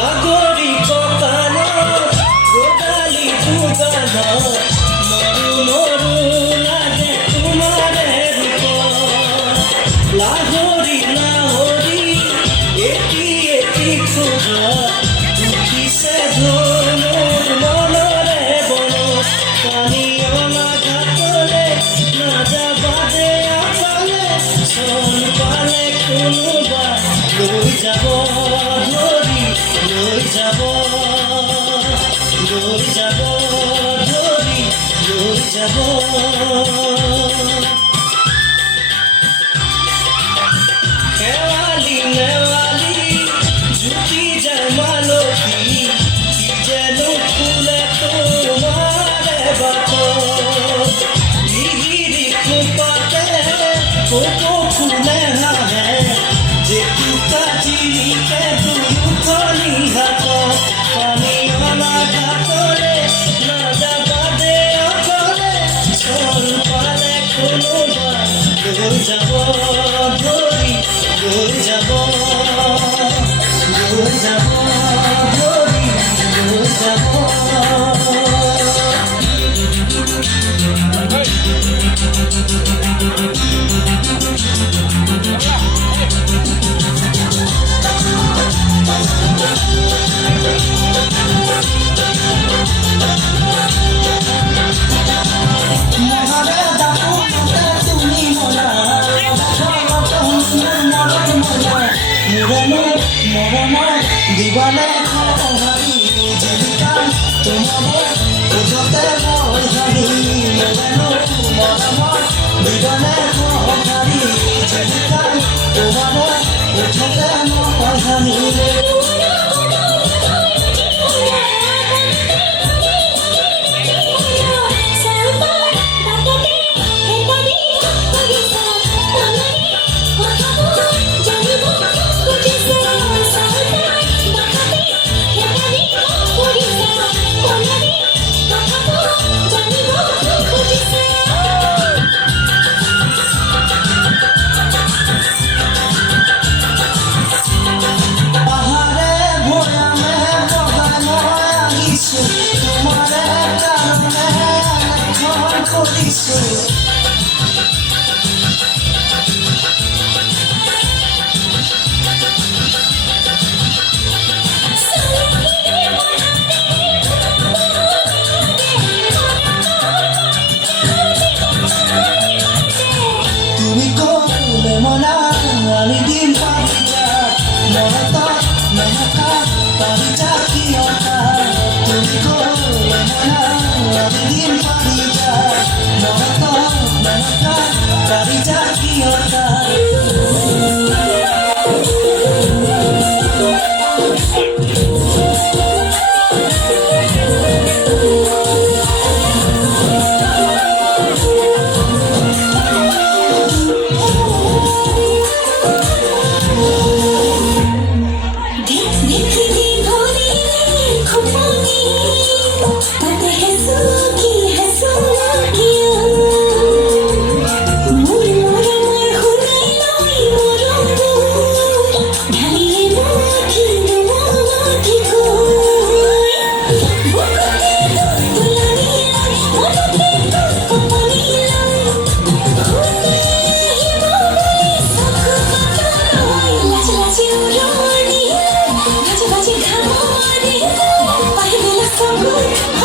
নাগরিক কালো রোদালি পুগানো মরু মরু লাগে তোমারে রূপ লাহোরি লাহোরি এটি এটি খুঁজো উঠিছে ধনুর মনরে বন কানিও না ঘাটলে না যাবাদে আকালে শোন পালে কোনোবা লৈ যাব ধৰি লৈ যাব ধৰি লৈ যাব শেৱালি নেৱালি জুতি যায় মালতী কি যেন ফুলে তোমাৰে বাট লিহিৰি খোপাতে কোকো ফুলে হাঁহে জেতুকা জিলিকে দুয়োখনি হাত পানী অনা ঘাটলে নাযাবাদে অকলে চল পালে কোনোবা লৈ যাব ধৰি লৈ যাব ধৰি লৈ যাব দিবানে খবৰি জীৱিকা তোমাৰে ওজতে মই জানি নেজানো মৰমৰ দিবানে খবৰি জীৱিকা তোমাৰে ওজতে মই জানি তুমি কলে মনা আমি দিন পারিজা মনতা মেহকা পারিজা কি অতা তুমি কলে মনা আমি দিন পারিজা মনতা মেহকা পারিজা কি অতা Come on.